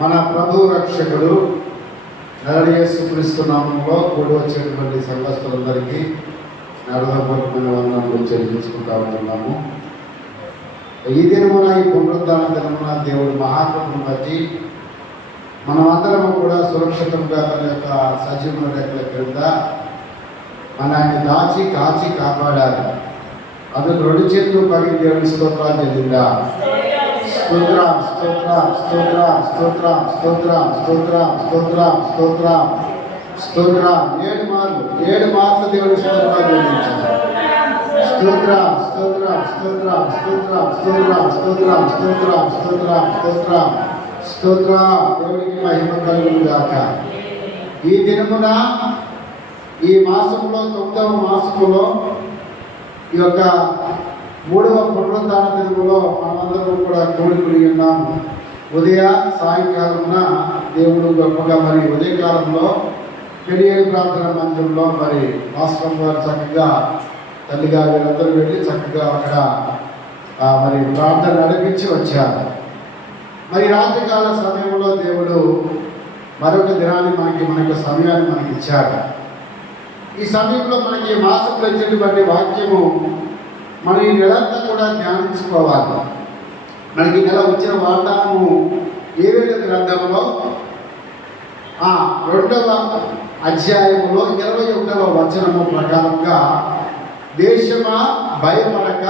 మన ప్రభు రక్షకుడు యేసుక్రీస్తు నామములో కూడి వచ్చేటువంటి సంఘస్థులందరికీ హృదయపూర్వకమైన వందనాలు చెల్లించుకుంటా ఉన్నాము. ఈ దినమున, ఈ పునరుద్ధాన దినమున దేవుడు మహాకృపను బట్టి మనమందరము కూడా సురక్షితంగా తన యొక్క సజీవుల రెక్కల క్రింద ఆయన దాచి కాచి కాపాడారు. అందుకు రెండు చేతులు పగి దేవుని స్తోత్రాలు చెల్లిందా. స్తోత్రం స్తోత్రం స్తోత్రం స్తోత్రం స్తోత్రం స్తోత్రం స్తోత్రం స్తోత్రం స్తోత్రం 7 మార్లు దేవుని స్తోత్రాలు చెల్లించారు. స్తోత్రం స్తోత్రం స్తోత్రం స్తోత్రం స్తోత్రం స్తోత్రం స్తోత్రం స్తోత్రం స్తోత్రం స్తోత్రం దేవునికి మహిమ కలుగును గాక. ఈ దినమున, ఈ మాసంలో 9వ మాసంలో ఈ యొక్క 3వ పునరుద్ధాన దినములో మనమందరం కూడా కూడుకుని ఉన్నాము. ఉదయ సాయంకాలమున దేవుడు గొప్పగా మరి ఉదయకాలంలో పెరియేరు ప్రార్థన మందిరంలో మరి మాస్టర్ గారు చక్కగా తల్లిగారు వీళ్ళందరూ వెళ్ళి చక్కగా అక్కడ మరి ప్రార్థన నడిపించి వచ్చారు. మరి రాత్రికాల సమయంలో దేవుడు మరొక దినాన్ని మనకి సమయాన్ని మనకి ఇచ్చాడు. ఈ సమయంలో మనకి మాసంలో ఇచ్చినటువంటి వాక్యము మనం ఈ నెలంతా కూడా ధ్యానించుకోవాలి. మనకి నెల వచ్చిన వాగ్దానము ఏవేళ గ్రంథంలో 2వ అధ్యాయంలో 21వ వచనము ప్రకారంగా దేశమా భయపడక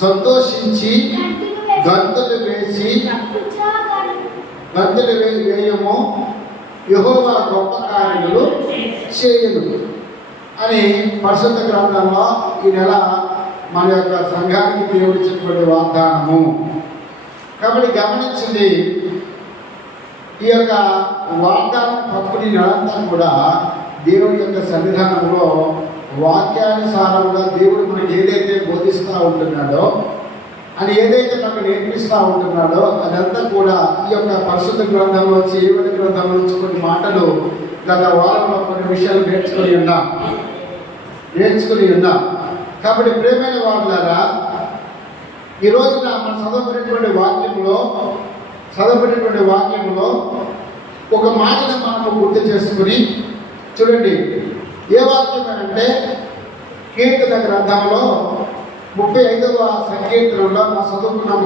సంతోషించి గంతులు వేయము, యెహోవా గొప్ప కార్యములు చేయను అని పరిశుద్ధ గ్రంథంలో ఈ నెల మన యొక్క సంఘానికి దేవుడిచ్చినటువంటి వాగ్దానము. కాబట్టి గమనించింది, ఈ యొక్క వాగ్దానం పప్పుని నెలంతా కూడా దేవుడి యొక్క సన్నిధానంలో వాక్యానుసారంగా దేవుడు మనకి ఏదైతే బోధిస్తూ ఉంటున్నాడో, అని ఏదైతే మనకు నేర్పిస్తూ ఉంటున్నాడో అదంతా కూడా ఈ యొక్క పరిశుద్ధ గ్రంథంలో నుంచి, ఏవైనా గ్రంథంలో నుంచి కొన్ని మాటలు గత వారంలో కొన్ని విషయాలు నేర్చుకుని ఉన్నాం. కాబట్టి ప్రియమైన వాళ్ళారా, ఈ రోజున మనం చదవబడినటువంటి వాక్యంలో ఒక మాటను మనము గుర్తు చేసుకుని చూడండి. ఏ వాక్యం అంటే కీర్తన గ్రంథంలో 35వ సంకీర్తనలో మనం చదువుకున్నాము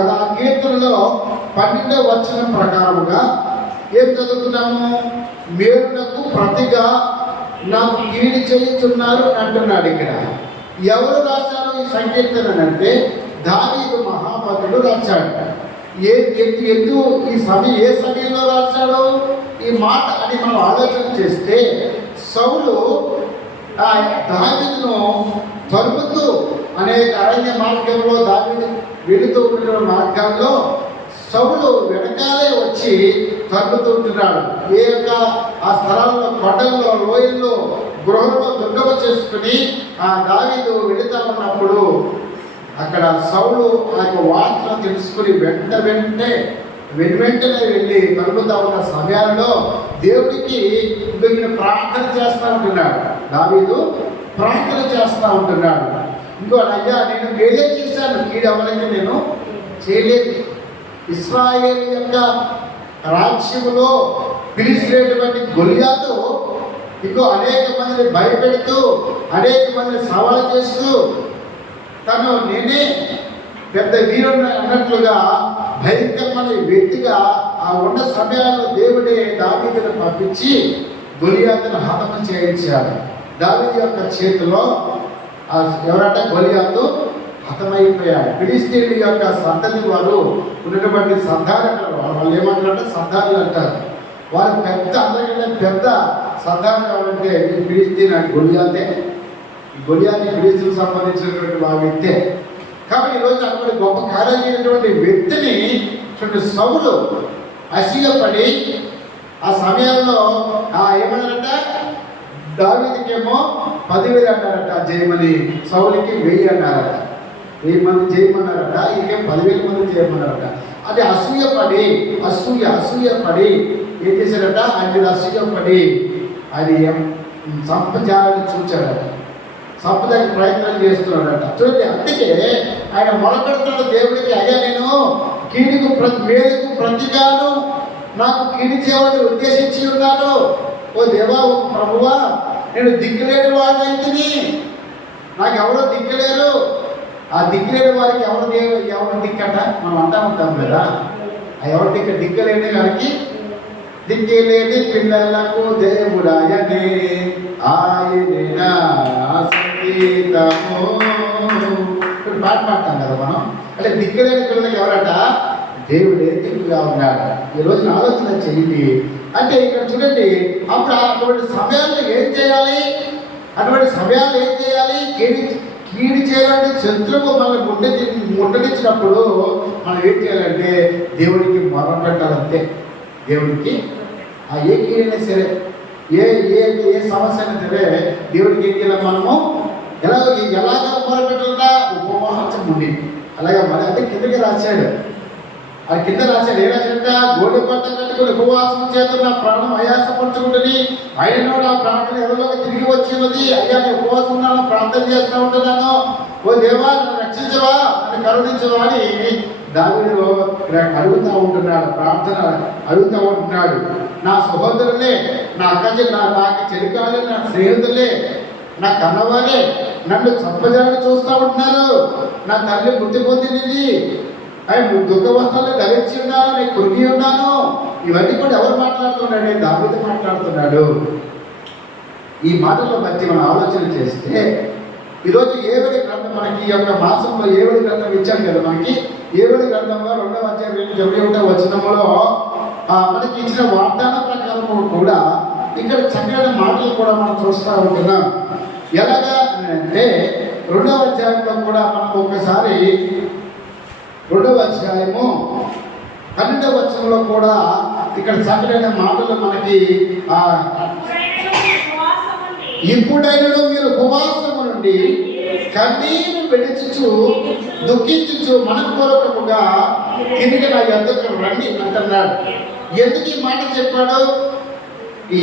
కదా. ఆ కీర్తనలో 12వ వచనం ప్రకారముగా ఏం చదువుతున్నాము? మేలునకు ప్రతిగా నాకు కీడు చేయుచున్నారు అంటున్నాడు. ఇక్కడ ఎవరు రాశారు ఈ సంకీర్తన అంటే దావీదు మహాభక్తుడు రాశాడు. ఈ సమయం ఏ సమయంలో రాశాడు ఈ మాట అని మనం ఆలోచన చేస్తే, సౌలు దావీదును తరుముతూ అనేక అరణ్య మార్గంలో దావీదు వెళుతూ ఉన్న మార్గాల్లో సౌలు వెనకాలే వచ్చి తరుముతుంటున్నాడు. ఏ యొక్క ఆ స్థలాల్లో, కొండల్లో, లోయల్లో, గృహంలో దుర్గమ చేసుకుని దావీదు వెళుతూ ఉన్నప్పుడు అక్కడ సౌలు ఆ యొక్క వార్తను తెలుసుకుని వెంటనే వెళ్ళి తరుముతా ఉన్న సమయాల్లో దేవుడికి ప్రార్థన చేస్తూ ఉంటున్నాడు. దావీదు ప్రార్థన చేస్తూ ఉంటున్నాడు. అయ్యా, నేను మేలే చేశాను, కీడు ఎవరికి నేను చేయలేదు. ఇశ్రాయేలు యొక్క రాజ్యములో పిలిచినటువంటి గొలియాతు అనేక మందిని భయపెడుతూ, అనేక మందిని సవాలు చేస్తూ, నేనే పెద్ద వీరుడు అన్నట్లుగా భయంకరమైన వ్యక్తిగా ఆ ఉన్న సమయాల్లో దేవుడే దావీదును పంపించి గొలియాతును హతము చేయించాడు. దావీదు యొక్క చేతిలో ఎవరంటే గొలియాతు హతమైపోయాడు. ఫిలిష్తీయుల యొక్క సంతతి వారు ఉన్నటువంటి సంధానకులు, వాళ్ళు ఏమంటారంటే సంధానులు అంటారు. వారు అందరికంటే పెద్ద సంధానం ఎవరంటే ఫిలిష్తీన్ గొలియాతే. గొలియాతి ఫిలిష్తీన్కు సంబంధించినటువంటి ఆ వ్యక్తే. కాబట్టి ఈరోజు అటువంటి గొప్ప కార్యం చేయనటువంటి వ్యక్తిని సౌలు అసూయపడి ఆ సమయంలో ఏమన్నారట, దావీదుకేమో 10,000 అన్నారట జయమని, సౌలుకి 1000 అన్నారట. 1000 మంది చేయమన్నారట, ఇంకేం 10,000 మంది చేయమన్నారట. అది అసూయపడి ఏం చేశారట, ఆయన మీద అసూయపడి ఆయన సంపజాలని చూచాడట. సంపదకి ప్రయత్నం చేస్తున్నాడట. చూడండి, అందుకే ఆయన మొరపెడుతున్న దేవుడికి, అయ్యా నేను మేలుకు ప్రతిగాను నాకు కీడు చేయమని ఉద్దేశించి ఉన్నాను. ఓ దేవా, ఓ ప్రభువా, నేను దిక్కులేని వాడిని, నాకు ఎవరో దిక్కులేరు. ఆ దిక్కులేని వారికి ఎవరు దిక్కట మనం అంటా ఉంటాం కదా. ఆ ఎవరు దిక్కులేని వారికి దిక్కులేని పిల్లలకు దేవుడాయనే ఆయనే నా సంగీతము. ఇప్పుడు పాట పాడతాం కదా మనం. అంటే దిక్కులేని పిల్లలకి ఎవరట? దేవుడే దిక్కుగా ఉన్నాడు. ఈ రోజున ఆలోచన చేయండి. అంటే ఇక్కడ చూడండి, అప్పుడు అటువంటి సమయాల్లో ఏం చేయాలి? కీడు చేయాలంటే శత్రువు మనల్ని ముట్టడించినప్పుడు మనం ఏం చేయాలంటే దేవుడికి మొరపెట్టాలంతే. దేవుడికి ఏ కీడైనా సరే, ఏ సమస్య అయినా సరే దేవుడికి ఏం చేయాలి? మనము ఎలాగ మొరపెట్టాలంటే ఉపవాసం ఉండి అలాగే మరి అంటే కిందకి రాశాడు. ఆ కింద రాశాడు, ఏ రాశాడంట? గోడె పట్ట కట్టుకుని ఉపవాసం చేతున్న ప్రాణం ఆయాసపరచుకుంటుంది, అయినా నా ప్రార్థన ఎవరిలోకి తిరిగి వచ్చినది. అయ్యా, నేను ఉపవాసం ఉన్నాను, ప్రార్థన చేస్తూ ఉంటున్నాను. ఓ దేవా, నన్ను రక్షించవా, నన్ను కరుణించవా అని దావీదు అడుగుతూ ఉంటున్నాడు. ప్రార్థన అడుగుతూ ఉంటున్నాడు. నా సహోదరులే, నా అక్క నాకు చెరికాలే, నా స్నేహితులే, నా కన్నవారే నన్ను చంపజాలని చూస్తూ ఉంటున్నారు. నా తల్లి మృతి పొందింది, ఆయన దుఃఖ వస్త్రాలు ధరించి ఉన్నాను, నేను కృంగి ఉన్నాను. ఇవన్నీ కూడా ఎవరు మాట్లాడుతున్నాడు? దావీదు మాట్లాడుతున్నాడు. ఈ మాటల్లో బట్టి మనం ఆలోచన చేస్తే, ఈరోజు ఏవడి గ్రంథం మనకి ఈ యొక్క మాసంలో ఏవడి గ్రంథం ఇచ్చాను కదా మనకి. ఏవడి గ్రంథంలో 2వ అధ్యాయం 21వ వచనంలో మనకి ఇచ్చిన వాగ్దానం ప్రకారం కూడా ఇక్కడ చక్కటి మాటలు కూడా మనం చూస్తూ ఉంటున్నాం. ఎలాగా అంటే 2వ అధ్యాయంలో కూడా మనం ఒకసారి 2వ అధ్యాయము 12వ వచనంలో కూడా ఇక్కడ చక్కటి మాటలు మనకి ఇప్పుడైనా మీరు ఉపవాసము నుండి కన్నీరు విడిచుచు దుఃఖించుచు మనపూర్వకముగా తిరిగి నా యొద్దకు రండి అంటున్నాడు. ఎందుకు ఈ మాట చెప్పాడు?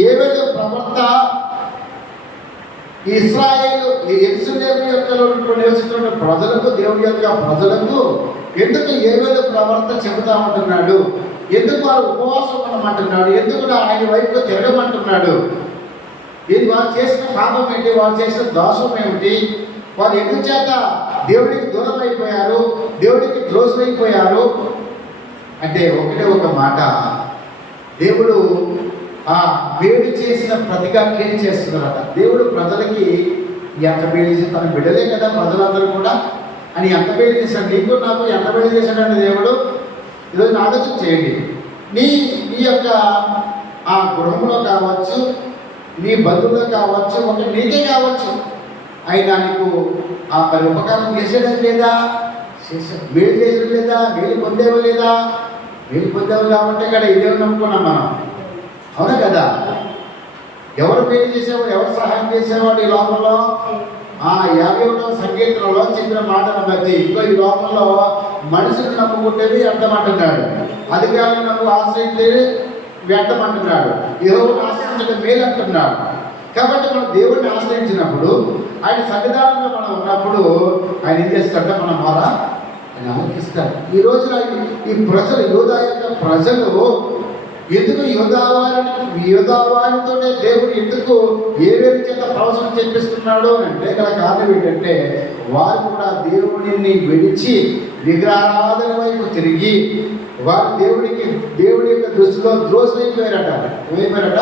ఏవైతే ప్రవక్త ఇశ్రాయేలు యెరూషలేము యొక్క నివసిస్తున్న ప్రజలకు, దేవుని యొక్క ప్రజలకు ఎందుకు ఏవేదో ప్రవర్తన చెబుతా ఉంటున్నాడు? ఎందుకు వారు ఉపవాసం ఉండమంటున్నాడు? ఎందుకు ఆయన వైపు తిరగమంటున్నాడు? ఇది వారు చేసిన పాపం ఏంటి? వారు చేసిన దోషం ఏమిటి? వారు ఎందుకు చేత దేవుడికి దూరం అయిపోయారు, దేవుడికి ద్రోషమైపోయారు అంటే ఒకటే ఒక మాట, దేవుడు వేడి చేసిన ప్రతిగా కేర్ చేస్తున్నారట. దేవుడు ప్రజలకి ఎంత వేడి చేసి, తన బిడ్డలే కదా ప్రజలందరూ కూడా, అని ఎంత వేడి చేశాడు? నీకు నాకు ఎంత వేడి చేశాడంటే దేవుడు. ఈరోజు ఆలోచన చేయండి. నీ యొక్క గృహంలో కావచ్చు, నీ బంధువులో కావచ్చు, ఒక నీకే కావచ్చు, అయినా నీకు మరి ఉపకారం చేసేయడం లేదా? మేలు చేసేది లేదా? మేలు పొందేవా లేదా? మేలు పొందేవు కాబట్టి ఇక్కడ ఇదే నమ్ముకున్నాం మనం, అవునా కదా? ఎవరు మేలు చేసేవాడు, ఎవరు సహాయం చేసేవాడు ఈ లోకంలో? 51వ సంకీర్తనలో చెప్పిన మాటను బట్టి ఇంకో ఈ లోకంలో మనుషులు నమ్ముకుంటేవి వ్యర్థమంటున్నాడు, అధికారులు నమ్ము ఆశ్రయించేది వ్యర్థమంటున్నాడు, యెహోవాను ఆశ్రయించడం మేలు అంటున్నాడు. కాబట్టి మనం దేవుడిని ఆశ్రయించినప్పుడు, ఆయన సన్నిధానంలో మనం ఉన్నప్పుడు ఆయన ఏం చేస్తాడంటే మన ద్వారా ఆయన ఆలోచిస్తాడు. ఈ రోజున ఈ ప్రజలు, యోధా యొక్క ప్రజలు ఎందుకు యోధావారితోనే దేవుడు ఎందుకు ఏవేవి చేత ప్రవచనం చెప్పిస్తున్నాడు అంటే గల కారణం ఏంటంటే, వారు కూడా దేవుడిని విడిచి విగ్రహారాధన వైపు తిరిగి వారు దేవుడి యొక్క దృష్టిలో ద్రోహులైపోయారట. ఏమైపోయారట?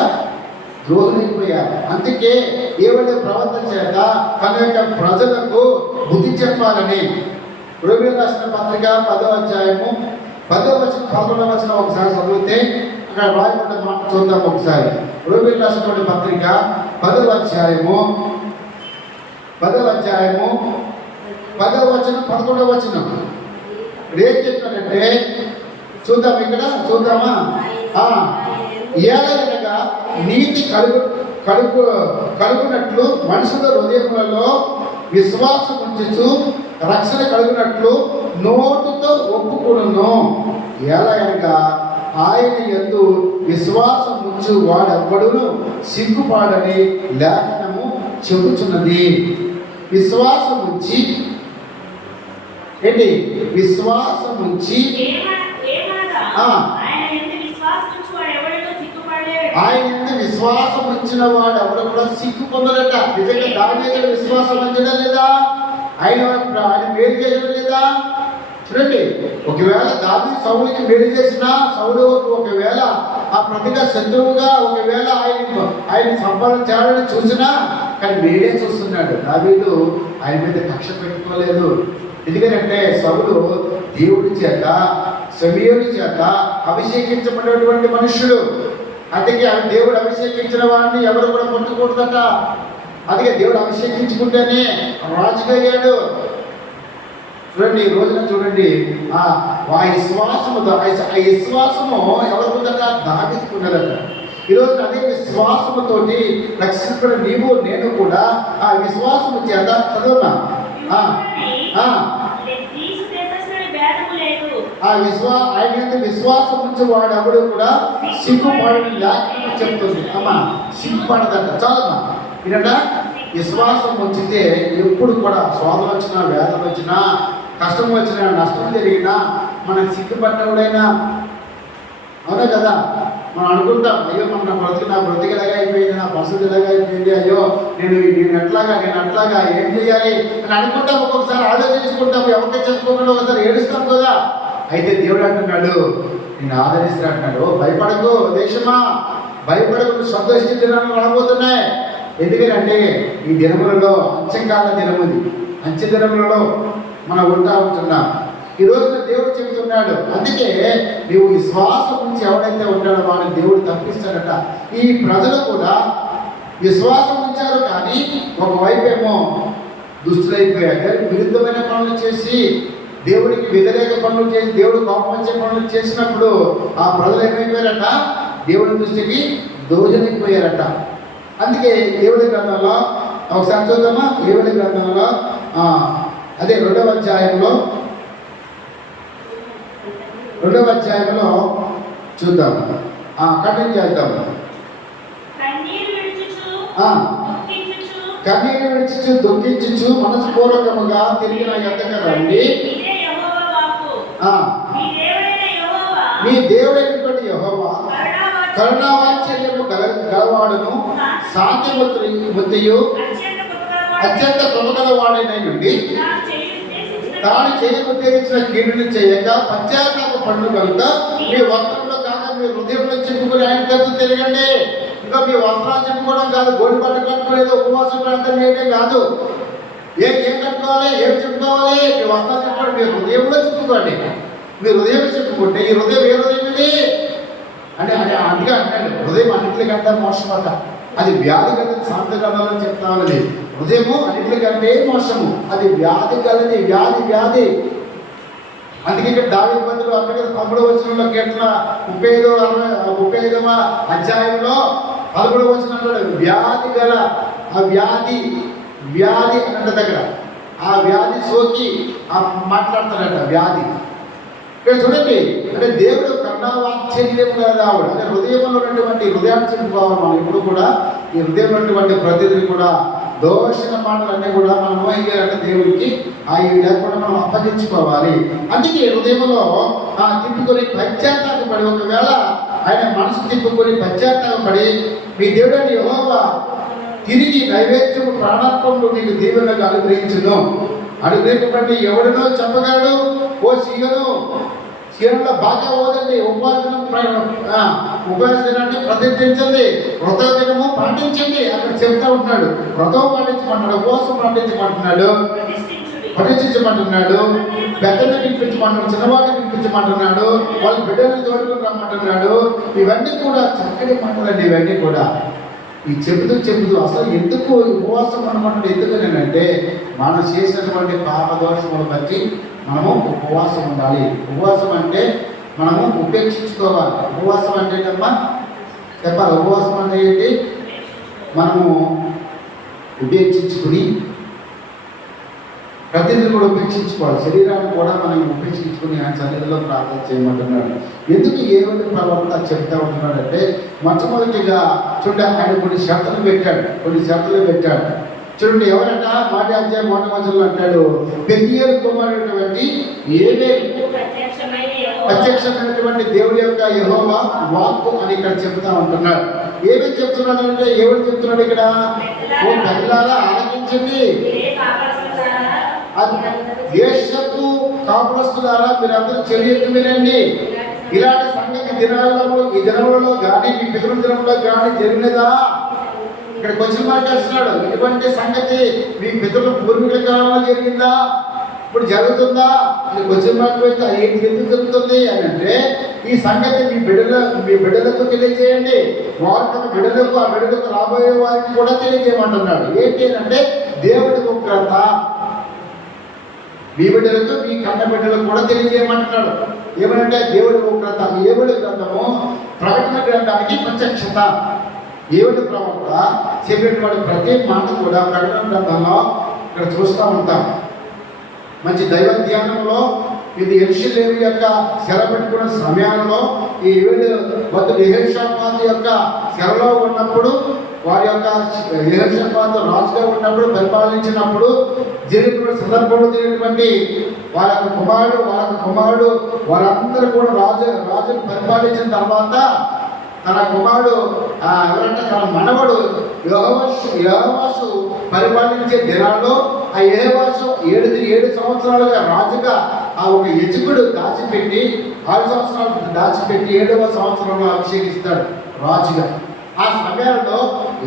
ద్రోహులైపోయారు. అందుకే ఏవైతే ప్రవర్తన చేత తన యొక్క ప్రజలకు బుద్ధి చెప్పాలని రోమీయులకు రాసిన పత్రిక 10వ అధ్యాయము 10వ వచనం 11వ వచనం ఒకసారి చదివితే అక్కడ రాయబడిన మాట చూద్దాం ఒకసారి. రోమీయులకు రాసినటువంటి పత్రిక 10వ అధ్యాయము 10వ వచనం 11వ వచనం ఏం చెప్పాడంటే చూద్దాం, ఇక్కడ చూద్దామా? ఏలనగా నీతి కలుగునట్లు మనుషుల హృదయములలో విశ్వాసం ఉంచుచు రక్షణ కలుగునట్లు నోటుతో ఒప్పుకొనును. ఏలనగా ఆయన యందు విశ్వాసం ఉంచు వాడెవ్వడును సిగ్గుపాడని లేఖనము చెబుతున్నది. విశ్వాసం ఉంచి ఏంటి? విశ్వాసం ఉంచి ఆయన ఎంత విశ్వాసం ఉంచిన వాడు ఎవరు కూడా సిగ్గు పొందడట. నిజంగా దావీదు విశ్వాసం ఉంచడం లేదా? ఆయన మేలు చేయడం లేదా? చూడండి, ఒకవేళ దావీదు సౌలుకి మేలు చేసినా, సౌలు ఒకవేళ ఆ ప్రతిగా శత్రువుగా ఒకవేళ ఆయన సంపాదన చేయాలని చూసినా, కానీ మేలే చూస్తున్నాడు. దావీదు ఆయన మీద కక్ష పెట్టుకోలేదు. ఎందుకంటే సౌలు దేవుడి చేత, సమూయేలు చేత అభిషేకించబడినటువంటి మనుషుడు. అందుకే దేవుడు అభిషేకించిన వాడిని ఎవరు కూడా పట్టుకూడదట. అందుకే దేవుడు అభిషేకించుకుంటేనే రాజుగా అయ్యాడు. చూడండి, ఈ రోజున చూడండి, ఆ విశ్వాసము ఎవరు ఉందట? దావీదుకున్నదట. ఈరోజు అదే విశ్వాసముతోటి రక్షింపబడిన నీవు నేను కూడా ఆ విశ్వాసము చేత చదువునా ఆయన విశ్వాసం నుంచి వాడు ఎవడు కూడా సిగ్గుపడని లేకుండా చెప్తుంది. అమ్మా, సిగ్గుపడదట. చాలమ్మా, ఏంటంట? విశ్వాసం ఉంచితే ఎప్పుడు కూడా శోధన వచ్చినా, వేదన వచ్చినా, కష్టం వచ్చినా, నష్టం జరిగినా మన సిగ్గుపడ్డవుడైనా, అవునా కదా? మనం అనుకుంటాం, అయ్యో నా బ్రతికి ఎలాగా అయిపోయింది, నా పరిస్థితి ఎలాగా అయిపోయింది, అయ్యో నేను అట్లాగా ఏం చేయాలి అని అనుకుంటాం. ఒక్కొక్కసారి ఆలోచించుకుంటాం, ఎవరికి చెప్పుకోకుండా ఒకసారి ఏడుస్తాం కదా. అయితే దేవుడు అంటున్నాడు, నేను ఆదరిస్తా అంటున్నాడు. భయపడకు దేశమా, భయపడకు, సంతోషించే దినాలు రాబోతున్నాయి. ఎందుకంటే ఈ దినములలో అంత్యకాల దినముది, అంత్య దినములలో మనం ఉంటున్నాం. ఈ రోజున దేవుడు చెబుతున్నాడు. అందుకే నీవు విశ్వాసం నుంచి ఎవడైతే ఉంటాడో వాడిని దేవుడు తప్పిస్తాడట. ఈ ప్రజలు కూడా విశ్వాసం ఉంచారు, కానీ ఒకవైపు ఏమో దుస్తులైపోయారు. విరుద్ధమైన పనులు చేసి, దేవుడికి వ్యతిరేక పనులు చేసి, దేవుడు కోపంచే పనులు చేసినప్పుడు ఆ ప్రజలు ఏమైపోయారట? దేవుడి దృష్టికి దోషమైపోయారట. అందుకే దేవుడి గ్రంథంలో ఒకసారి చూద్దామా? దేవుడి గ్రంథంలో అదే 2వ అధ్యాయంలో చూద్దాం. కంటిన్యూ చేద్దాం. కన్నీరు విడిచుచు దుఃఖించుచు మనస్పూర్వకముగా తిరిగిన యొద్దకు రండి. మీ దేవుడైనటువంటి యెహోవా కరుణావాత్సల్యము గలవాడును, శాంతిమూర్తియు, అత్యంత కృపగలవాడైన నుండి తాను చేయకుద్దేశించిన కీడుని చేయక పశ్చాత్తాప పనులు కనుక మీ వస్త్రంలో కాక మీ హృదయంలో చెప్పుకుని ఆయన తరపు తిరగండి. ఇంకా మీ వస్త్రాలు చెప్పుకోవడం కాదు, గోడి బట్ట కట్టుకోలేదు, ఉపవాసం ప్రార్థన చేయడం కాదు. ఏం కట్టుకోవాలి, ఏం చెప్పుకోవాలి? మీ వస్త్రాలు చెప్పుకోండి, మీ హృదయంలో చెప్పుకోండి. మీ హృదయం చెప్పుకుంటే ఈ హృదయం ఏ హృదయం ఇది అంటే అందుకే అంటాడు, హృదయం అన్నింటికంటే మోసమట. అది వ్యాధి కలిగిన శాంత గ్రంథంలో చెప్తామని. హృదయము అన్నింటికంటే మోసము, అది వ్యాధి కలిగి వ్యాధి. అందుకే ఇక్కడ దావీదు బదులు అక్కడ 10వ వచనంలో కేట్ల 35వ అధ్యాయంలో 11వ వచనంలో వ్యాధి గల ఆ వ్యాధి అన్న దగ్గర ఆ వ్యాధి సోకి మాట్లాడతాడట. వ్యాధి ఇక్కడ చూడండి, అంటే దేవుడు కరుణావాత్సల్యం గలవాడు. అంటే హృదయంలో ఉన్నటువంటి హృదయాన్ని చెప్పుకోవాలి. మనం ఇప్పుడు కూడా ఈ హృదయంలో ఉన్నటువంటి ప్రతిదీ కూడా దోషణ మాటలన్నీ కూడా మనం అంటే దేవుడికి అవి లేకుండా మనం అప్పగించుకోవాలి. అందుకే హృదయంలో తిప్పుకొని పశ్చాత్తాపడి, ఒకవేళ ఆయన మనసు తిప్పుకొని పశ్చాత్తాపడి మీ దేవుడిని యెహోవా తిరిగి నైవేద్యము ప్రాణాత్మను నీకు దీవెనగా అనుగ్రహించును. అనుగ్రహించబడి ఎవడనో చెప్పగలడు, ఓ సీఎంలో బాగా పోదండి, ఉపాసనాన్ని ప్రతిష్ఠించండి, వ్రత దినము పాటించండి అక్కడ చెప్తా ఉంటున్నాడు. వ్రతం పాటించమంటున్నాడు, ఉపవాసం పాటించమంటున్నాడు, ప్రతిష్ఠించమంటున్నాడు, పెద్దలు వినిపించమంటున్నాడు, చిన్నవాడిని వినిపించమంటున్నాడు, వాళ్ళ బిడ్డలను తోడుకుని రమ్మంటున్నాడు. ఇవన్నీ కూడా చక్కటి మాటలండి. ఇవన్నీ కూడా ఈ చెబుతూ అసలు ఎందుకు ఉపవాసం అనమాట? ఎందుకనంటే మనం చేసినటువంటి పాప దోషములు బట్టి మనము ఉపవాసం ఉండాలి. ఉపవాసం అంటే మనము ఉపేక్షించుకోవాలి. ఉపవాసం అంటే ఏంటమ్మా చెప్పాలి? ఉపవాసం అంటే ఏంటి? మనము ఉపేక్షించుకుని ప్రతిదీ కూడా ఉపేక్షించుకోవాలి. శరీరాన్ని కూడా మనం ఉపేక్షించుకుని ఆయన సన్నిధిలో ప్రార్థన చేయమంటున్నాడు. ఎందుకు ఏమైనా ప్రవర్తన చెప్తా ఉంటున్నాడంటే, మొట్టమొదటిగా చూడండి, ఆయన కొన్ని షరతులు పెట్టాడు. చూడండి, ఎవరంట? మొదటి అధ్యాయం మొదటి వచనంలో అంటాడు, పెద్దియేలు కుమారుడైనటువంటి ఏబేలు ప్రత్యక్షమైనటువంటి దేవుడి యొక్క యెహోవా వాక్కు అని ఇక్కడ చెప్తా ఉంటున్నాడు. ఏమేమి చెప్తున్నాడు అంటే, ఎవరు చెప్తున్నాడు ఇక్కడ? ఓ పెద్దలారా ఆలకించండి, దేశపు కాపురస్తులారా మీరందరూ చెవియెత్తి వినండి. ఇలాంటి సంగతి ఈ దినములలో కానీ మీ పితృ దినంలో కానీ జరిగినదా? ఇక్కడ క్వశ్చన్ మార్క్ వేస్తున్నాడు. ఇటువంటి సంగతి మీ పితృల పూర్వీకుల కాలంలో జరిగిందా? ఇప్పుడు జరుగుతుందా అని క్వశ్చన్ మార్క్ వేస్తే ఏంటి, ఎందుకు జరుగుతుంది అని అంటే, ఈ సంగతి మీ బిడ్డలకు తెలియజేయండి, వారి బిడ్డలకు, ఆ బిడ్డలకు రాబోయే వారికి కూడా తెలియజేయమంటున్నాడు. ఏంటి అంటే, దేవుడి ఉగ్రత మీ బిడ్డలకు, మీ కన్న బిడ్డలకు కూడా తెలియజేయమంటున్నాడు. ఏమనంటే దేవుడి ఉగ్రత. ఏబుడి గ్రంథము ప్రకటన గ్రంథానికి ప్రత్యక్షత. ఏబుడి ప్రవక్త చెప్పినటువంటి ప్రతి మాట కూడా ప్రకటన గ్రంథంలో ఇక్కడ చూస్తూ ఉంటాం. మంచి దైవ ధ్యానంలో ఇది యెరూషలేము యొక్క సెల పెట్టుకున్న సమయంలో ఈ భక్తుడు యెహోషాపాతు యొక్క సెలలో ఉన్నప్పుడు, వారి యొక్క యెహోషాపాతు రాజుగా ఉన్నప్పుడు, పరిపాలించినప్పుడు జరిగినటువంటి సందర్భంలో జరిగినటువంటి వాళ్ళ కుమారుడు వారందరూ కూడా రాజును పరిపాలించిన తర్వాత తన కుమారుడు ఎవరంటే తన మనవడు యెహోవాషు పరిపాలించే దినాల్లో ఆ యెహోవాషు 7 సంవత్సరాలుగా రాజుగా ఆ ఒక యజకుడు దాచిపెట్టి 6 సంవత్సరాలు దాచిపెట్టి 7వ సంవత్సరంలో అభిషేకిస్తాడు రాజుగా. ఆ సమయంలో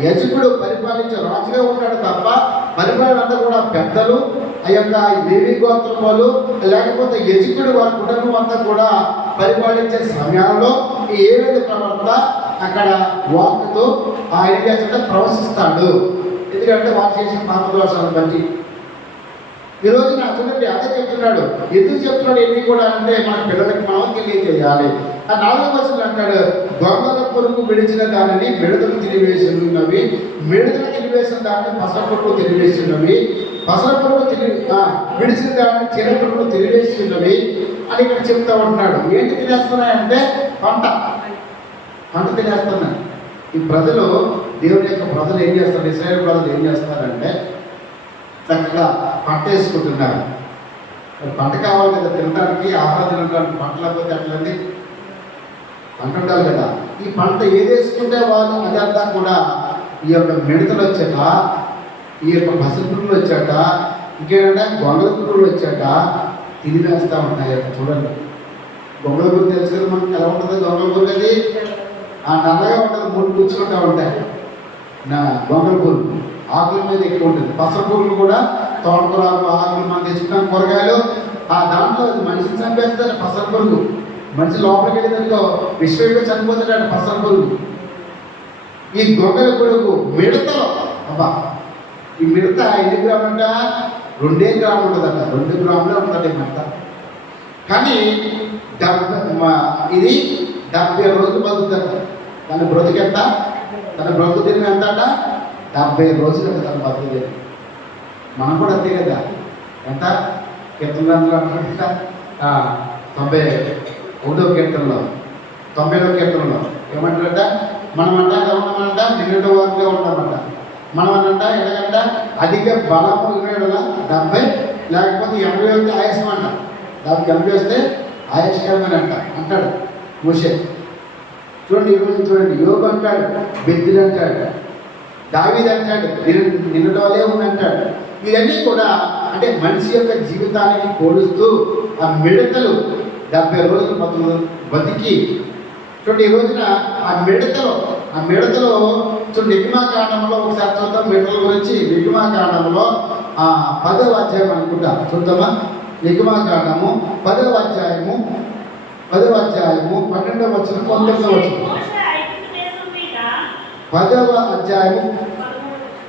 యజకుడు పరిపాలించే రాజుగా ఉంటాడు తప్ప పరిపాలన అంతా కూడా పెద్దలు, ఆ యొక్క లేవి గోత్రం వాళ్ళు, లేకపోతే యజకుడు వారి కుటుంబం అంతా కూడా పరిపాలించే సమయంలో ఈ ఏవేది ప్రవర్త అక్కడ వాక్తో ఆయన చేస్తుంటే ప్రవశిస్తాడు. ఎందుకంటే వారు చేసిన పాప దోషాలను బట్టి. ఈరోజు నా చూడండి అదే చెప్తున్నాడు. ఎందుకు చెప్తున్నాడు ఎన్ని కూడా అంటే, మన పిల్లలకు మనం తెలియజేయాలి. ఆ 4వ వచనంలో అంటాడు, దొంగల పురుగు విడిచిన దానిని మిడతలు తిరివేసి ఉన్నవి, మిడతలు తిరివేసిన దాన్ని పసర పురుగు తిరివేసి ఉన్నవి, పసర పురుగు విడిచిన దాన్ని చిన్న పురుగు తిరివేసి ఉన్నవి అని ఇక్కడ చెప్తా ఉంటున్నాడు. ఏంటి తినేస్తున్నాయంటే పంట తినేస్తున్నాయి. ఈ ప్రజలు, దేవుని యొక్క ప్రజలు ఏం చేస్తారు, ఇశ్రాయేలు ప్రజలు ఏం చేస్తారంటే చక్కగా పంట వేసుకుంటున్నారు. పంట కావాలి కదా తినడానికి, ఆహారం తినడానికి. పంట లేకపోతే ఎట్లండి? పంట ఉండాలి కదా. ఈ పంట ఏది వేసుకుంటే వాళ్ళు అదంతా కూడా ఈ యొక్క మిడతలు వచ్చాక, ఈ యొక్క పసిపురుగులు వచ్చాక, ఇంకేంటంటే గొంగళ పురుగులు వచ్చాక తినివేస్తూ ఉంటాయి. చూడండి, గొంగళ పురుగు తెలుసు కదా మనకి ఎలా ఉంటుంది. గొంగళ పురుగు అది నల్లగా ఉంటుంది, 3 కూర్చుకుంటూ ఉంటాయి. గొంగళ పురుగు ఆకుల మీద ఎక్కువ ఉంటుంది. పసర పురుగులు కూడా తోటకూర ఆకులు మనం తెచ్చుకున్నాం కూరగాయలు, ఆ దాంట్లో మనిషిని చంపేస్తారు పసర పురుగు. మనిషి లోపలికి వెళ్ళేదానికో విశ్వవిగా చనిపోతున్నాడు పసర పురుగు. ఈ గొంగళ పురుగు మిడతలో ఈ మిడత ఎన్ని గ్రాములు అంట? 2 గ్రాములు ఉంటుందంట. 2 గ్రాములే ఉంటుంది మిడత. కానీ ఇది 70 రోజులు బతుకుతాడు. దాని బ్రతుకెంత? తన బ్రతుకు తిరిగి ఎంత అంట? 70 రోజులు తన బతుకు. మనం కూడా అంతే కదా. ఎంత? కీర్తనలు అంటున్నట్ట 91వ కీర్తనలో 90వ కీర్తనలో ఏమంటారంట? మనమంట ఎలా ఉన్నామంట? నిన్నటి వారిగా ఉన్నామంట. మనం అనంట ఎలాగంట? అధిక బలము 70, లేకపోతే 80 వస్తే ఆయాసం అంట. దానికి 80 వస్తే ఆయాసకరమని అంటాడు మోషే. చూడండి, ఈరోజు చూడండి, యోబు అంటాడు, బెద్దులు అంటాడు, దావీదు అంటాడు, నిన్నటి వాళ్ళే ఉంది అంటాడు. ఇవన్నీ కూడా అంటే మనిషి యొక్క జీవితానికి పోలుస్తూ ఆ మిడతలు 70 రోజులు బతికి. చూడండి, ఈ రోజున ఆ మిడతలో చూడండి, నిర్గమాకాండంలో ఒకసారి చూద్దాం మిడతల గురించి. నిర్గమాకాండంలో 10వ అధ్యాయం అనుకుంటా, చూద్దామా? నిర్గమాకాండము 10వ అధ్యాయము 12వ వచనం 19వ వచనం. 10వ అధ్యాయము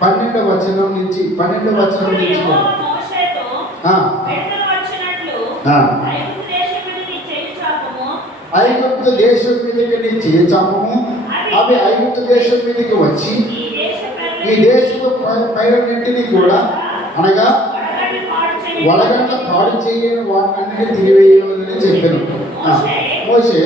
12వ వచనం నుంచి ఐగుప్తు దేశం మీదకి నీ చేయి చాపము, అవి ఐగుప్తు దేశం మీదకి వచ్చి ఈ దేశపు పైరున్నింటినీ కూడా, అనగా వడగంట పాడు చేయని వాటిని తిరివేయని చెప్పాను మోషే.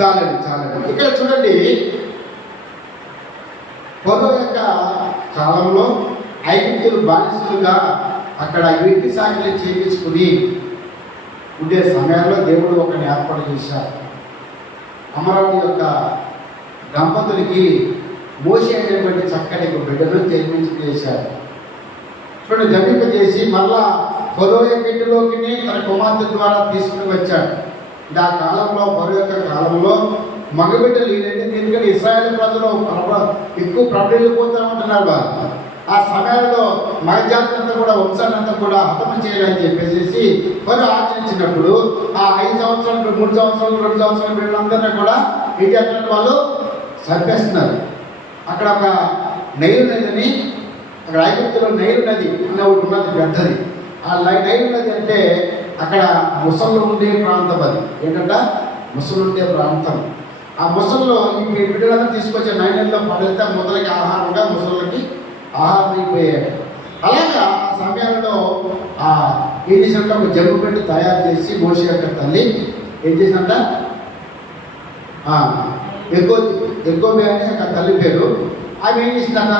చాలండి. ఇక్కడ చూడండి, ఫరో యొక్క కాలంలో ఐగుప్తీయులు బానిసలుగా అక్కడ ఇంటి సాగిలు చేయించుకుని ఉండే సమయంలో దేవుడు ఒకరిని ఏర్పాటు చేశారు. అమరావతి యొక్క దంపతులకి మోషే అనేటువంటి చక్కటి బిడ్డను జన్మించి చేశారు. చూడండి, జన్మింపజేసి మళ్ళా ఫరో యొక్క ఇంటిలోకి తన కుమార్తె ద్వారా తీసుకుని వచ్చాడు. ఆ కాలంలో ఫరో యొక్క కాలంలో మగబిడ్డలు ఎందుకంటే ఇశ్రాయేలు ప్రజలు ఎక్కువ ప్రబలిపోతూ ఉంటున్నారు వాళ్ళు. ఆ సమయంలో మగజాతినంతా కూడా వంశానంతా కూడా హతమ చేయాలని చెప్పేసి ఫరో ఆచరించినప్పుడు ఆ 5 సంవత్సరాలు 3 సంవత్సరాలు 2 సంవత్సరాల బిడ్డలందరినీ కూడా ఏం చేస్తున్నట్టు వాళ్ళు చంపేస్తున్నారు. అక్కడ ఒక నైలు నదిని, అక్కడ ఐగుప్తులో నైలు నది అనే ఒకటి ఉన్నది పెద్దది. ఆ నైలు నది అంటే అక్కడ ముసళ్ళు ఉండే ప్రాంతం. అది ఏంటంటే ముసలు ఉండే ప్రాంతం. ఆ ముసల్లో ఈ బిడ్డలంతా తీసుకొచ్చే నైలలో పడితే మొదలకి ఆహారంగా ముసళ్ళకి ఆహారం అయిపోయాడు. అలాగా ఆ సమయంలో ఏం చేసినట్టు ఒక జమ్ము పెట్టి తయారు చేసి మోషే యొక్క తల్లి ఏం చేసినట్ట ఎగ్గోబే అని ఒక తల్లి పేరు. ఆమె ఏం చేసిందట,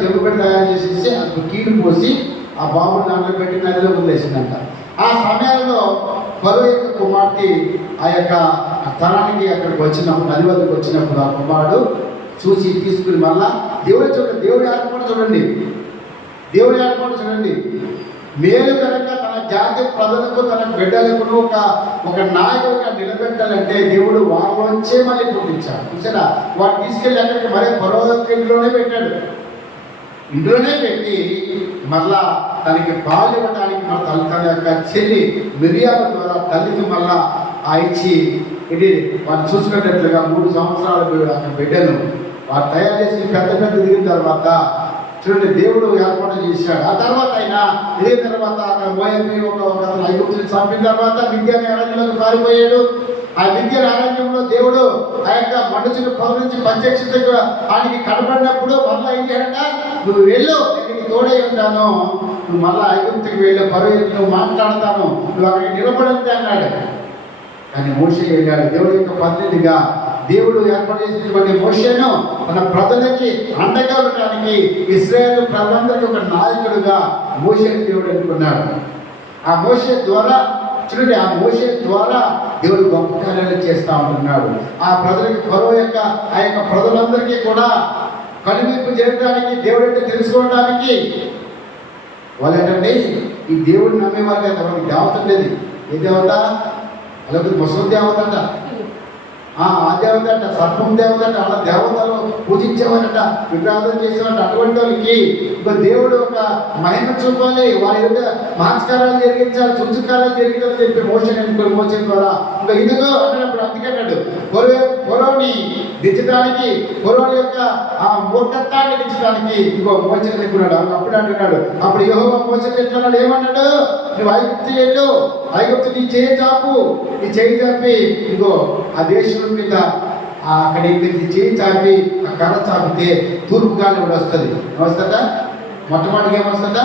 జమ్ము పెట్టి తయారు చేసేసి అక్కడ కీడు పోసి ఆ బాబుని దాంట్లో పెట్టి నదిలో వదిలేసిందంట. ఆ సమయంలో ఫరో యొక్క కుమార్తె ఆ యొక్క స్థలానికి అక్కడికి వచ్చినప్పుడు, నది వద్దకు వచ్చినప్పుడు ఆ కుమారుడు చూసి తీసుకుని మళ్ళా దేవుడి ఏర్పాటు చూడండి, మేలు కనుక తన జాతి ప్రజలకు తన బిడ్డలకు ఒక నాయకుడిగా నిలబెట్టాలంటే దేవుడు వారిలోంచే మళ్ళీ పుట్టించాడు. చూసారా, వాడు తీసుకెళ్ళి అక్కడికి మరే ఫరో ఇంట్లోనే పెట్టాడు. ఇంట్లోనే పెట్టి మళ్ళా తనకి పాలు ఇవ్వడానికి మన తన యొక్క చెల్లి మిరియాల ద్వారా తల్లికి మళ్ళా ఇచ్చి ఇది వారు చూసుకున్నట్లుగా 3 సంవత్సరాలు అక్కడ బిడ్డను వారు తయారు చేసి పెద్ద దిగిన తర్వాత చూడండి దేవుడు ఏర్పాటు చేశాడు. ఆ తర్వాత ఇదే తర్వాత అక్కడ మోయని ఒక ఐగుప్తుని చంపిన తర్వాత మిద్యాని అరణ్యంలోకి పారిపోయాడు. ఆ మిద్యాని అరణ్యంలో దేవుడు ఆ యొక్క మనుషుల పొల నుంచి ప్రత్యక్షతగా ఆయనకి కనబడినప్పుడు మళ్ళీ ఏం చేయాలంట, నువ్వు వెళ్ళు, నేను తోడై ఉంటాను, నువ్వు మళ్ళీ ఐగుప్తుకి వెళ్ళి నువ్వు మాట్లాడతాను, నువ్వు అక్కడికి నిలబడంతే అన్నాడు. కానీ మోషే వెళ్ళాడు. దేవుడు యొక్క పద్ధతిగా దేవుడు ఏర్పాటు చేసినటువంటి మోషేను మన ప్రజలకి అండగా ఉండడానికి ఇశ్రాయేలు ప్రజలందరికీ ఒక నాయకుడుగా మోషేని దేవుడు అనుకున్నాడు. ఆ మోషే ద్వారా చూడండి, ఆ మోషే ద్వారా దేవుడు గొప్ప కార్యాలు చేస్తూ ఉంటున్నాడు. ఆ ప్రజలకి ఫరో యొక్క ఆ యొక్క ప్రజలందరికీ కూడా కనువిప్పు చేయడానికి, దేవుడు అంటే తెలుసుకోవడానికి వాళ్ళు ఏంటంటే ఈ దేవుడిని నమ్మేవారు కదా. వాళ్ళకి దేవత ఉండేది. ఏ దేవత? అలాగే ముసలి దేవత అంట, ఆ దేవత అంట, సర్పం దేవత అంట, అలా దేవతలు పూజించేవారట, విగ్రహాలు చేసేవారంట. అటువంటి వాళ్ళకి ఇంకా దేవుడు ఒక మహిమ చూపాలి, వారి యొక్క మహత్కారాలు జరిగించాలి, చుంచుకారాలు జరిగించాలని చెప్పి మోసే ద్వారా ఇంకా ఇదిగో అన్నప్పుడు అందుకే అన్నాడు, ఫరోని దించడానికి, ఫరోని యొక్క ఆ మూర్ఖత్వాన్ని దించడానికి ఇంకో మోసని అనుకున్నాడు. అప్పుడు అంటున్నాడు, అప్పుడు యెహోవా మోసని ఎట్లన్నాడు, ఏమన్నాడు, నువ్వు ఐగుప్తు వెళ్ళు, ఐగుప్తు నీ చేయి చాపు, నీ చేయి చాపి ఇంకో ఆ దేశం మీద అక్కడ చేయి చాపి ఆ కర్ర చాపితే తూర్పు గాలి కూడా వస్తుంది. ఏమొస్తుందా? మొట్టమొదటిగా ఏమొస్తుందా?